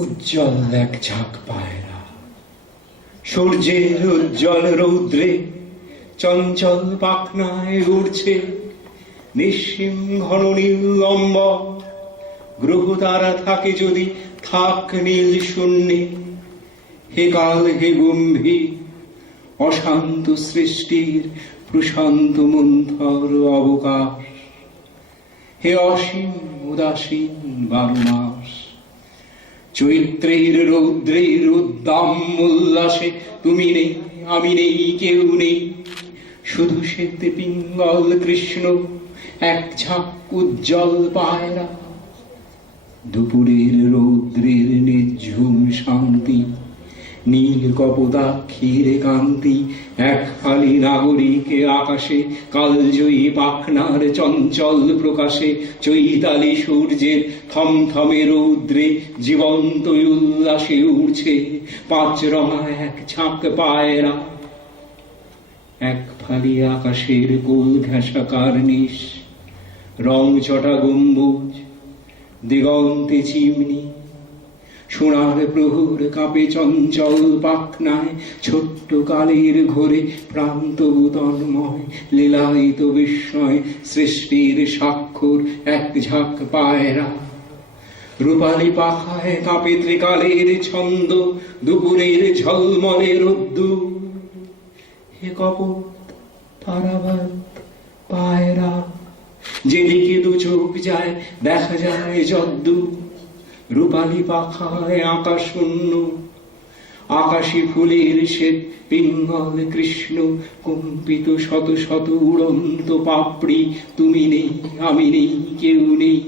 উজ্জ্বল এক ঝাঁক পায়রা, সূর্যের উজ্জ্বল রৌদ্রে চঞ্চল পাখনায় উড়ছে, নিঃসীম ঘন নীল অম্বর। গ্রহ তারা থাকে যদি থাক নীল শূন্যে, হে কাল হে গম্ভীর অশান্ত সৃষ্টির প্রশান্ত মন্থর অবকাশ, হে অসীম উদাসীন 12 মাস। চৈত্রের রৌদ্রের উদ্দাম উল্লাসে তুমি নেই, আমি নেই, কেউ নেই, শুধু শ্বেত পিঙ্গল কৃষ্ণ এক ঝাঁক উজ্জ্বল পায়রা। দুপুরের রৌদ্রের নিঝুম শান্তি, নীল কপোতাক্ষীর কান্তি, এক ফালি নাগরিকে আকাশে, কালজয়ী পাখনার চঞ্চল প্রকাশে, চৈতালি সূর্যের থমথমে রৌদ্রে জীবন্ত উল্লাসে উড়ছে 5 রঙা এক ঝাঁক পায়রা। এক ফালি আকাশের কোল ঘেঁষা কার্নিশ, রং চটা গম্বুজ, দিগন্তে চিমনি, সোনার প্রহর কাঁপে চঞ্চল পাখনায়, ছোট্ট কালের ঘোরে প্রান্ত তন্ময়, লীলায়িত বিস্ময় সৃষ্টির স্বাক্ষর এক ঝাঁক পায়রা। রূপালী পাখায় কাঁপে ত্রিকালের ছন্দ, দুপুরের ঝলমলে রোদ্দুর। হে কপট তারাবাদ পায়রা, যেদিকে 2 চোখ যায় দেখা যায় যদ্দূর। রূপালী পাখায় আকাশ শূন্য, আকাশী ফুলের শ্বেত পিঙ্গল কৃষ্ণ, কম্পিত শত শত উড়ন্ত পাপড়ি। তুমি নেই, আমি নেই, কেউ নেই,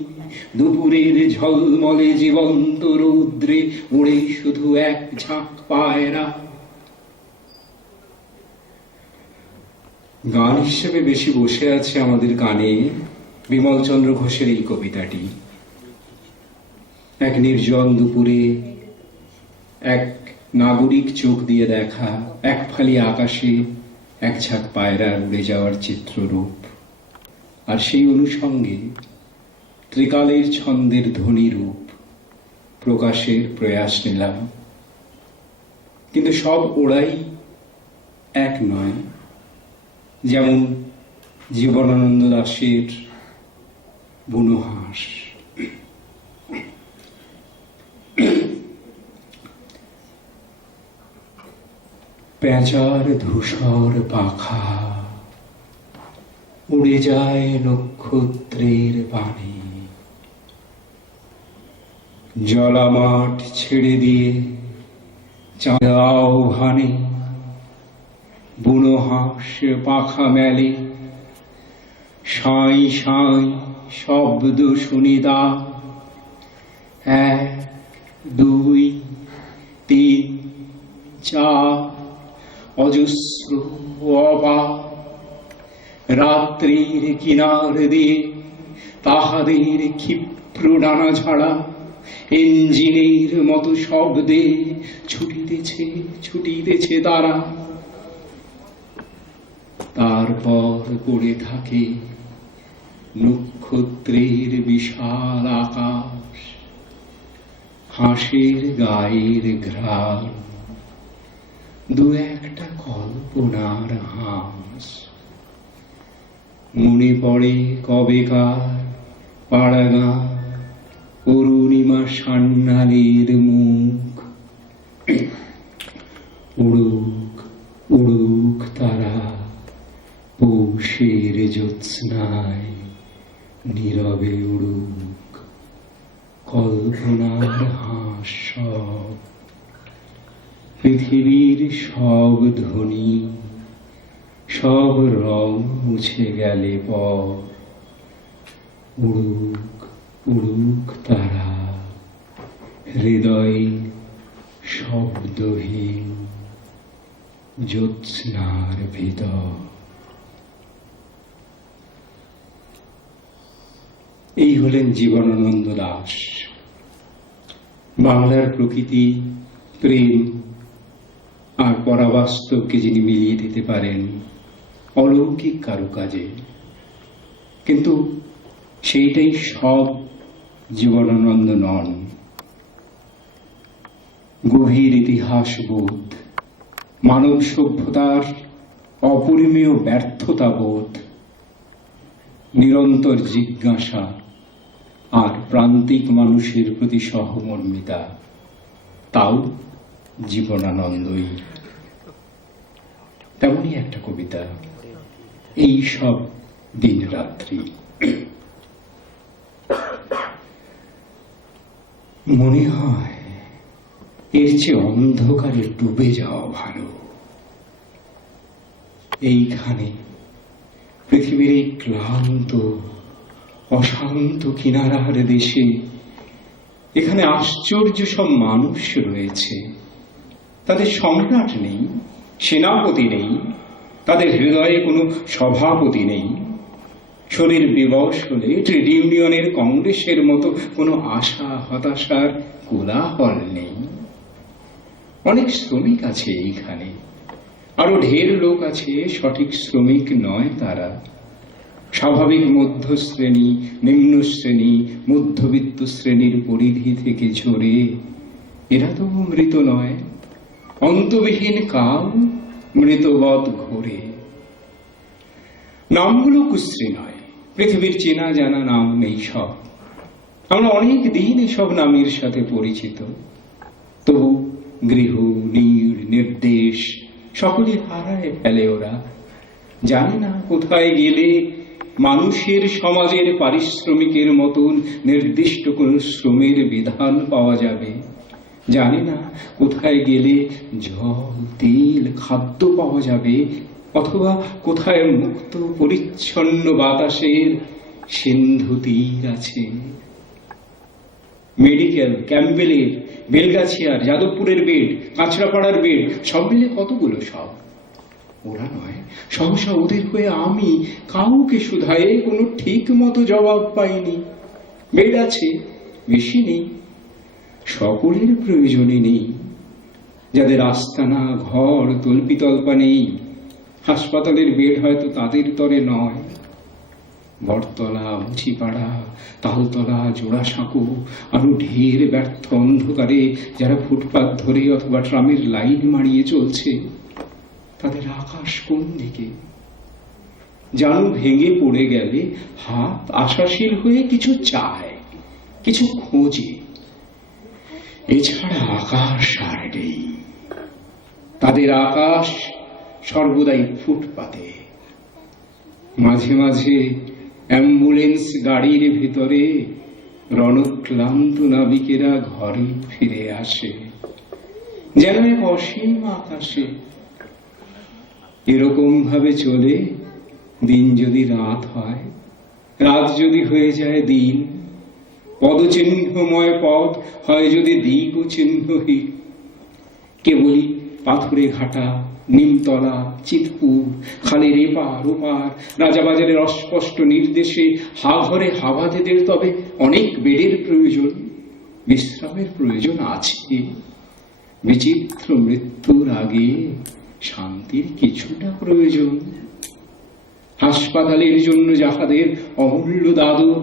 দুপুরের ঝলমলে জীবন্ত রৌদ্রে উড়ে শুধু এক ঝাঁক পায়রা। গান হিসেবে বেশি বসে আছে আমাদের কানে বিমল চন্দ্র ঘোষের এই কবিতাটি। এক নির্জন দুপুরে এক নাগরিক চোখ দিয়ে দেখা এক ফালি আকাশে এক ঝাঁক পায়রার উড়ে যাওয়ার চিত্ররূপ, আর সেই অনুষঙ্গে ত্রিকালের ছন্দের ধ্বনি রূপ প্রকাশের প্রয়াস নিলাম। কিন্তু সব ওড়াই এক নয়। যেমন জীবনানন্দ দাশের বুনো হাঁস, পেঁচার ধূসর পাখা উড়ে যায় নক্ষত্রের বাণী, জলামাঠ ছেড়ে দিয়ে চাঁদ আহ্বানে বুনো হাঁস পাখা মেলে, সাঁই সাঁই শব্দ শুনিদা 1 2 3 4 অজস্র অবাক। রাত্রির কিনার দিয়ে তাহাদের ক্ষিপ্র ডানা ঝাড়া ইঞ্জিনের মতো শব্দে ছুটিতেছে ছুটিতেছে তারা। তারপর পড়ে থাকে নক্ষত্রের বিশাল আকাশ, হাঁসের গায়ের ঘ্রাণ, 2-1টা কল্পনার হাঁস। মনে পড়ে কবেকার পাড়াগাঁ অরুণিমা সান্যালের মুখ। উড়ুক উড়ুক তারা পৌষের জ্যোৎস্নায়, নীরবে উড়ুক কল্পনার হাঁস সব। পৃথিবীর সব ধ্বনি সব রং মুছে গেলে পর, উড়ুক উড়ুক তারা হৃদয় শব্দহীন জ্যোৎস্নার ভিতর। এই হলেন জীবনানন্দ দাশ। বাংলার প্রকৃতি, প্রেম আর পরাবাস্তবকে যিনি মিলিয়ে দিতে পারেন অলৌকিক কারুকাজে। কিন্তু সেইটাই সব জীবনানন্দ নন। গভীর ইতিহাস বোধ, মানব সভ্যতার অপরিমেয় ব্যর্থতা বোধ, নিরন্তর জিজ্ঞাসা আর প্রান্তিক মানুষের প্রতি সহমর্মিতা, তাও জীবনানন্দই। তেমনই একটা কবিতা, এই সব দিন রাত্রি। মনে হয় এর চেয়ে অন্ধকারে ডুবে যাওয়া ভালো। এইখানে পৃথিবীর এই ক্লান্ত অশান্ত কিনারার দেশে এখানে আশ্চর্য সব মানুষ রয়েছে। তাদের সম্রাট নেই, সেনাপতি নেই, তাদের হৃদয়ে কোনো সভাপতি নেই। শরীর বিবশ হলে ট্রেড ইউনিয়নের কংগ্রেসের মতো কোনো আশা হতাশার কোলাহল নেই। অনেক শ্রমিক আছে এইখানে, আরো ঢের লোক আছে সঠিক শ্রমিক নয় তারা। স্বাভাবিক মধ্যশ্রেণী, নিম্ন শ্রেণী, মধ্যবিত্ত শ্রেণীর পরিধি থেকে ঝরে এরা তো মৃত নয়, অন্তবিহীন কাল মৃতবৎ ঘোরে। নামগুলো কুশ্রী নয়, পৃথিবীর চেনা জানা নাম নেই সব। আমরা অনেক দিন এসব নামের সাথে পরিচিত, তবু গৃহ, নীড়, নির্দেশ সকলে হারায় ফেলে ওরা। জানে না কোথায় গেলে মানুষের সমাজের পারিশ্রমিকের মতন নির্দিষ্ট কোন শ্রমের বিধান পাওয়া যাবে। জানে না কোথায় গেলে জল, তেল, খাদ্য পাওয়া যাবে, অথবা কোথায় মুক্ত পরিচ্ছন্ন বাতাসের সিন্ধু তীর আছে। মেডিকেল, ক্যাম্পবেলের, বেলগাছিয়ার, যাদবপুরের বেড, কাঁচরাপাড়ার বেড সব মিলে কতগুলো সব। ওরা নয়, সহসা ওদের হয়ে আমি কাউকে শুধায়ে কোনো ঠিক মতো জবাব পাইনি। বেড আছে, বেশি নেই, সকলের প্রয়োজনে নেই। যাদের আস্তানা, ঘর, তল্পিতল্পা নেই, হাসপাতালের বেড হয়তো তাদের তরে নয়। বটতলা, মুচিপাড়া, তালতলা, জোড়াসাঁকো, আরো ঢের ব্যর্থ অন্ধকারে যারা ফুটপাত ধরে অথবা ট্রামের লাইন মারিয়ে চলছে, তাদের আকাশ কোন দিকে? জানু ভেঙে পড়ে গেলে হাত আশাশীল হয়ে কিছু চায়, কিছু খোঁজে, এছাড়া আকাশ আর নেই। তাদের আকাশ সর্বদাই ফুটপাতে। মাঝে মাঝে অ্যাম্বুলেন্স গাড়ির ভিতরে রণক্লান্ত নাবিকেরা ঘরে ফিরে আসে, যেন এক অসীম আকাশে। এরকম ভাবে চলে দিন যদি রাত হয়, রাত যদি হয়ে যায় দিন, পদচিহ্নময় পথ হয় যদি দিক ও চিহ্নহীন। কেবলই পাথুরে ঘাটা, নিমতলা, চিতপুর, খালের এপার ওপার, রাজাবাজারের অস্পষ্ট নির্দেশে হা ঘরে হাওয়াতেদের তবে অনেক বেডের প্রয়োজন, বিশ্রামের প্রয়োজন আছে। বিচিত্র মৃত্যুর আগে শান্তির কিছুটা প্রয়োজন। হাসপাতালের জন্য যাহাদের অমূল্য দাদন,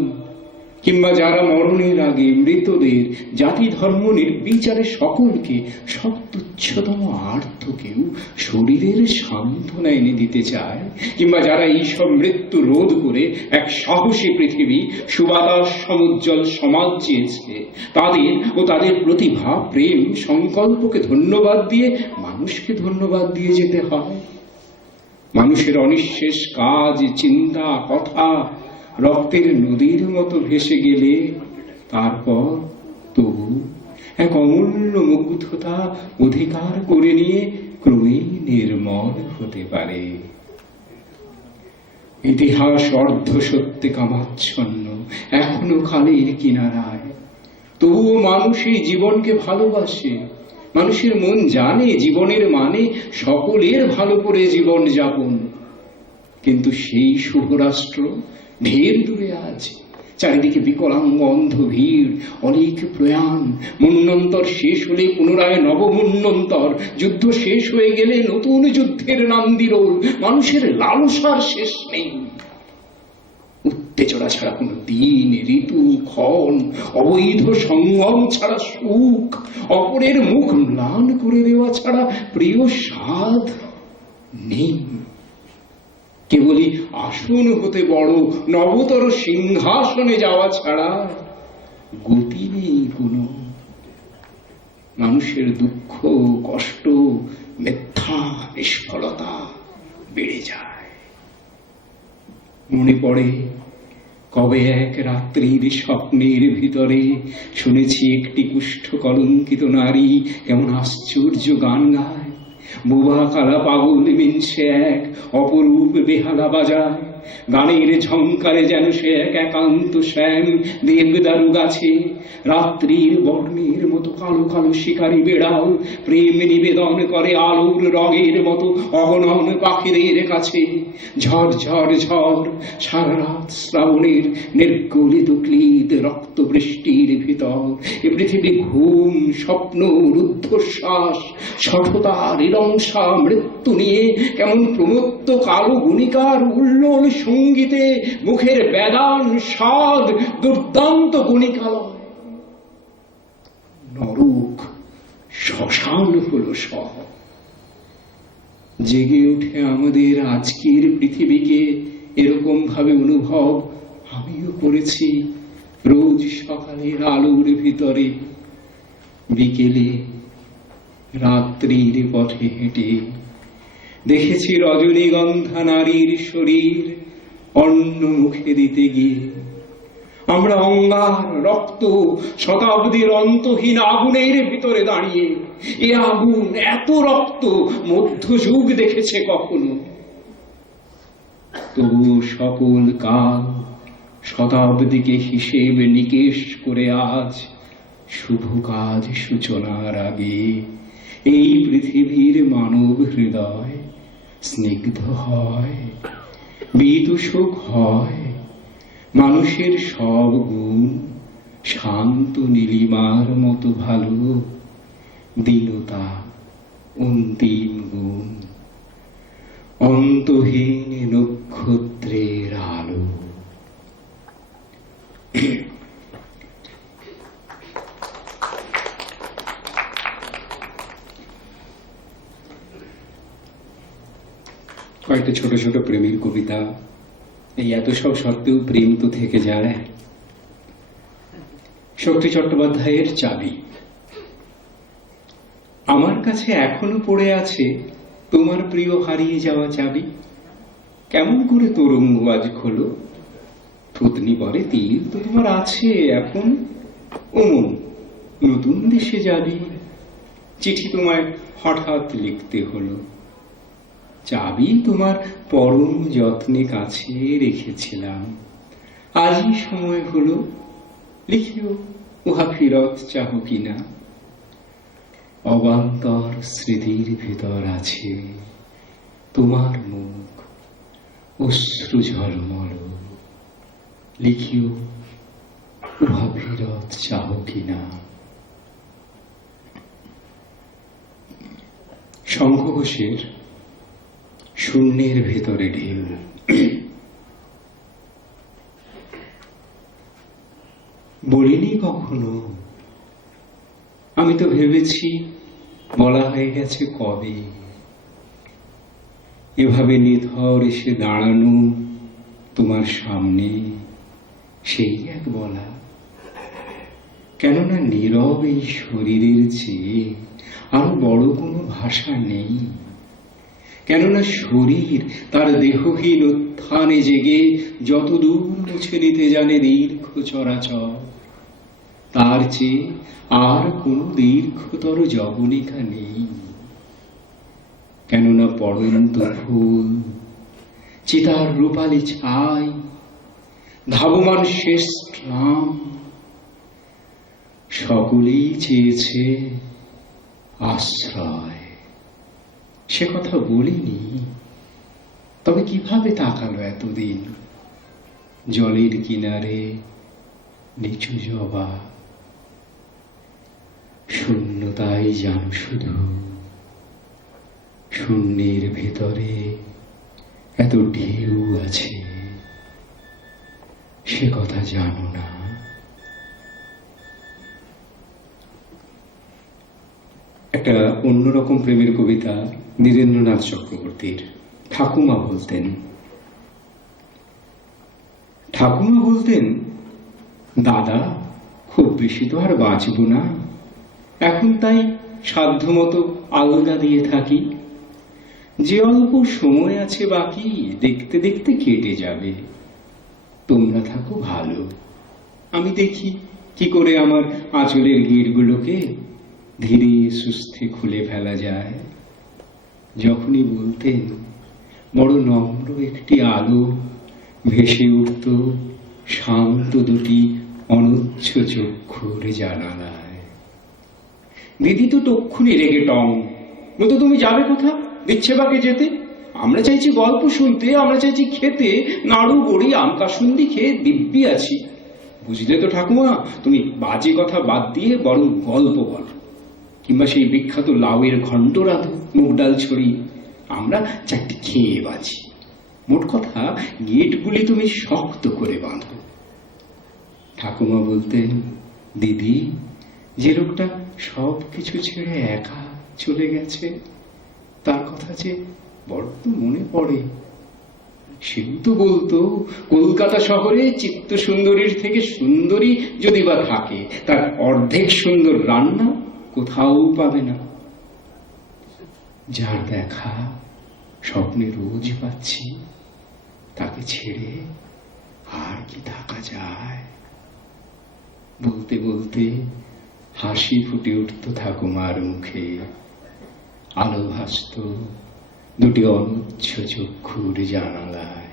কিংবা যারা মরণের আগে মৃতদের জাতি ধর্ম নির্বিচারে সকলকে, সব তুচ্ছতম আর্তকেও শরীরের সান্ত্বনা এনে দিতে চায়, কিংবা যারা এইসব মৃত্যু রোধ করে এক সাহসী পৃথিবী, সুবাতাস সমুজ্জ্বল সমাজ চেয়েছে, তাদের ও তাদের প্রতিভা, প্রেম, সংকল্পকে ধন্যবাদ দিয়ে মানুষকে ধন্যবাদ দিয়ে যেতে হয়। মানুষের অনিঃশেষ কাজ, চিন্তা, কথা রক্তের নদীর মতো ভেসে গেলে তারপর তবু এক অমূল্য মুগ্ধতা অধিকার করে নিয়ে ক্রমেই নির্মল হতে পারে। ইতিহাস অর্ধ সত্যে কামাচ্ছন্ন, এখনো খালের কিনারায়। তবুও মানুষ এই জীবনকে ভালোবাসে। মানুষের মন জানে জীবনের মানে সকলের ভালো করে জীবন যাপন। কিন্তু সেই শুভ রাষ্ট্র ঢের দূরে আছে। চারিদিকে বিকলাঙ্গ অন্ধ ভিড়, অনেক প্রয়াণ। মুন্নন্তর শেষ হলে পুনরায় নবমুন্নন্তর, যুদ্ধ শেষ হয়ে গেলে নতুন যুদ্ধের নাম দিল। মানুষের লালসার শেষ নেই। তেচড়া ছাড়া কোনো দিন, ঋতু, ক্ষণ, অবৈধ সঙ্গম ছাড়া সুখ, অপরের মুখ ম্লান করে দেওয়া ছাড়া প্রিয় স্বাদ নেই। কেবলই আসন হতে বড় নবতর সিংহাসনে যাওয়া ছাড়া গতি নেই কোনো। মানুষের দুঃখ, কষ্ট, মিথ্যা, নিষ্ফলতা বেড়ে যায়। মনে পড়ে কবে এক রাত্রির স্বপ্নের ভিতরে শুনেছি একটি কুষ্ঠ কলঙ্কিত নারী কেমন আশ্চর্য গান গায়। বোবা কালা পাগল মিনছে এক অপরূপ বেহালা বাজায়। গানের ঝংকারে যেন সে এক একান্ত শ্যাম দেবদারু গাছে। রাত্রির বর্ণের মতো কালো কালো শিকারী বেড়াল প্রেম নিবেদন করে আলোর রঙের মতো অগণন পাখিদের কাছে। ঝড় ঝড় ঝড় সারা রাত শ্রাবণের নির্গলিত ক্লিদ রক্ত বৃষ্টির ভিতর এ পৃথিবী ঘুম, স্বপ্ন, রুদ্ধশ্বাস, শঠতা, রিলংসা, মৃত্যু নিয়ে কেমন প্রমত্ত কালো গুণিকার উল্লোল সঙ্গীতে মুখের বেদান স্বাদ দুর্দান্ত গুণিকালয়। নরক শ্মশান হলো সব। জেগে উঠে আমাদের আজকের পৃথিবীকে এরকম ভাবে অনুভব আমিও করেছি। রোজ সকালের আলোর ভিতরে, বিকেলে রাত্রির পথে হেঁটে দেখেছি রজনীগন্ধা নারীর শরীর অন্ন মুখে দিতে গিয়ে। আমরা অঙ্গার, রক্ত, শতাব্দীর অন্তহীন আগুনের ভিতরে দাঁড়িয়ে। এ আগুন, এত রক্ত মধ্যযুগ দেখেছে কখনো? তবু সকল কাল শতাব্দীকে হিসেব নিকেশ করে আজ শুভ কাজ সূচনার আগে এই পৃথিবীর মানব হৃদয় স্নিগ্ধ হয়, বিদূষক হয়। মানুষের সব গুণ শান্ত নীলিমার মতো ভালো, দীনতা অন্তিম গুণ, অন্তহীন নক্ষত্রের আলো। কয়েকটা ছোট ছোট প্রেমের কবিতা। এই এত সব সত্ত্বেও প্রেম তো থেকে যায়। শক্তি চট্টোপাধ্যায়ের চাবি। আমার কাছে এখনো পড়ে আছে তোমার প্রিয় হারিয়ে যাওয়া চাবি। কেমন করে তরঙ্গ আজ খোলো, থুতনি পরে তীর তো তোমার আছে এখন। অমন নতুন দেশে যাবি, চিঠি তোমায় হঠাৎ লিখতে হলো। চাবি তোমার পরম যত্নে কাছে রেখেছিলাম, আজই সময় হলো লিখিও উহা ফিরত চাহ কিনা। অবান্তর স্মৃতির ভিতর আছে তোমার মুখ অশ্রু ঝলমল, লিখিও উহা ফিরত চাহ কিনা। শঙ্খ ঘোষের শূন্যের ভেতরে ঢেউ। বলিনি কখনো, আমি তো ভেবেছি বলা হয়ে গেছে কবে। এভাবে নিথর এসে দাঁড়ানো তোমার সামনে সেই এক বলা। কেননা নীরব এই শরীরের চেয়ে আরো বড় কোনো ভাষা নেই। কেননা শরীর তার দেহহীন উত্থানে জেগে যত দূর মুছে নিতে জানে দীর্ঘ চরাচর, তার চেয়ে আর কোন দীর্ঘতর জবনিকা নেই। কেননা পড়ন্ত ফুল, চিতার রূপালী ছাই, ধাবমান শেষ ক্লাম, সকলেই চেয়েছে আশ্রয়। সে কথা বলিনি, তবে কিভাবে তাকালো এতদিন জলের কিনারে নিচু জবা। শূন্যতাই জানো শুধু, শূন্যের ভেতরে এত ঢেউ আছে। সে কথা জানো না। একটা অন্যরকম প্রেমের কবিতা নীরেন্দ্রনাথ চক্রবর্তীর। ঠাকুমা বলতেন, দাদা খুব বেশি তো আর বাঁচব না, এখন তাই সাধ্যমতো আলগা দিয়ে থাকি। যে অল্প সময় আছে বাকি দেখতে দেখতে কেটে যাবে। তোমরা থাকো ভালো, আমি দেখি কি করে আমার আঁচলের গিঁটগুলোকে ধীরে সুস্থে খুলে ফেলা যায়। যখনই বলতেন, বড় নম্র একটি আলো ভেসে উঠত শান্ত দুটি অনুচ্ছ চক্ষুর জানালায়। দিদি তো তক্ষুনি রেগে টং, বলতো তুমি যাবে কোথা, দিচ্ছে বাকে যেতে? আমরা চাইছি গল্প শুনতে, আমরা চাইছি খেতে, নাড়ু বড়ি আম কাসুন্দি খেয়ে দিব্যি আছি। বুঝলে তো ঠাকুমা, তুমি বাজে কথা বাদ দিয়ে বরং গল্প বলো, কিংবা সেই বিখ্যাত লাউয়ের ঘন্ট রাঁধো মুগ ডাল ছড়িয়ে, আমরা চারটি খেয়ে বাঁচি। মোট কথা গেটগুলি তুমি শক্ত করে বাঁধো। ঠাকুমা বলতেন, দিদি, যে লোকটা সব কিছু ছেড়ে একা চলে গেছে তার কথা যে বড্ড মনে পড়ে। সেও তো বলতো, কলকাতা শহরে চিত্ত সুন্দরীর থেকে সুন্দরী যদি বা থাকে, তার অর্ধেক সুন্দর রান্না কোথাও পাবে না। যার দেখা স্বপ্নে রোজ পাচ্ছি, তাকে ছেড়ে আর কি থাকা যায়? বলতে বলতে হাসি ফুটে উঠত ঠাকুমার মুখে, আলো ভাসত দুটি অনুচ্ছ চক্ষুর জানালায়।